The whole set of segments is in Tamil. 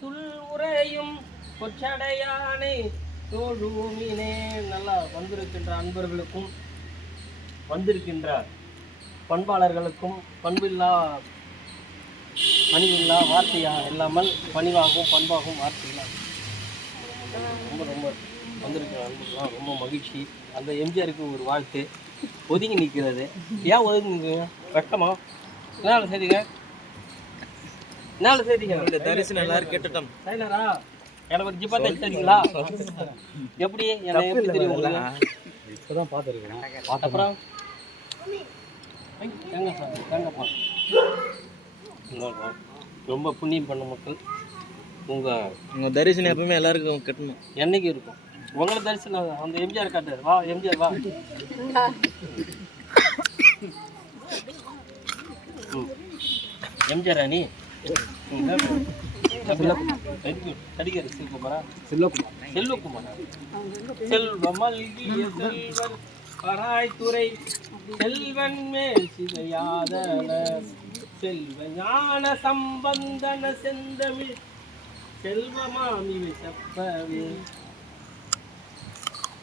துள் உரையும் கொச்சடையானை தோழுமினே. நல்லா வந்திருக்கின்ற அன்பர்களுக்கும் வந்திருக்கின்ற பண்பாளர்களுக்கும் பண்பில்லா பணிவில்லா வார்த்தையாக இல்லாமல் பணிவாகவும் பண்பாகவும் வார்த்தைகளா ரொம்ப ரொம்ப வந்திருக்கிற அன்புலாம் ரொம்ப மகிழ்ச்சி. அந்த எம்ஜிஆருக்கு ஒரு வாழ்த்து. ஒதுங்கி நிற்கிறது ஏன் ஒதுங்கி நிற்குங்க? வெட்டமா? என்ன செய்திங்க? என்ன செய்திங்க? தரிசனம் எல்லாரும் கேட்டுட்டோம். சைலரா எனக்கு ஒரு ஜிப்பா தைச்சிங்களா? எப்படி என்ன எப்படி தெரியும் உங்களுக்கு? இப்போதான் பார்த்துருக்கேன். அப்புறம் தேங்காய் சாப்பிடு, தேங்காய் பால். ரொம்ப புண்ணியம் பண்ண மக்கள். உங்கள் தரிசனம் எப்பவுமே எல்லாருக்கும் கட்டணும். என்னைக்கு இருக்கும் உங்களை தரிசனம்? அந்த எம்ஜிஆர் காட்டுறாரு. வா எம்ஜிஆர் வா. எம்ஜிஆர் அணி கடிகாரி செல்வகுமாரா? செல்வகுமாரா செல்வ மல்கிய செல்வர் பராய்த்துறை செல்வன் மேல் சிதையாதன செல்வ ஞான சம்பந்தன செந்தமிழ் செல்வமாமிவை செப்பவே.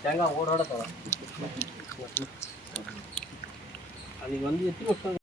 தேங்காய் ஓடோட தவறு. அன்னைக்கு வந்து எத்தனை வருஷம்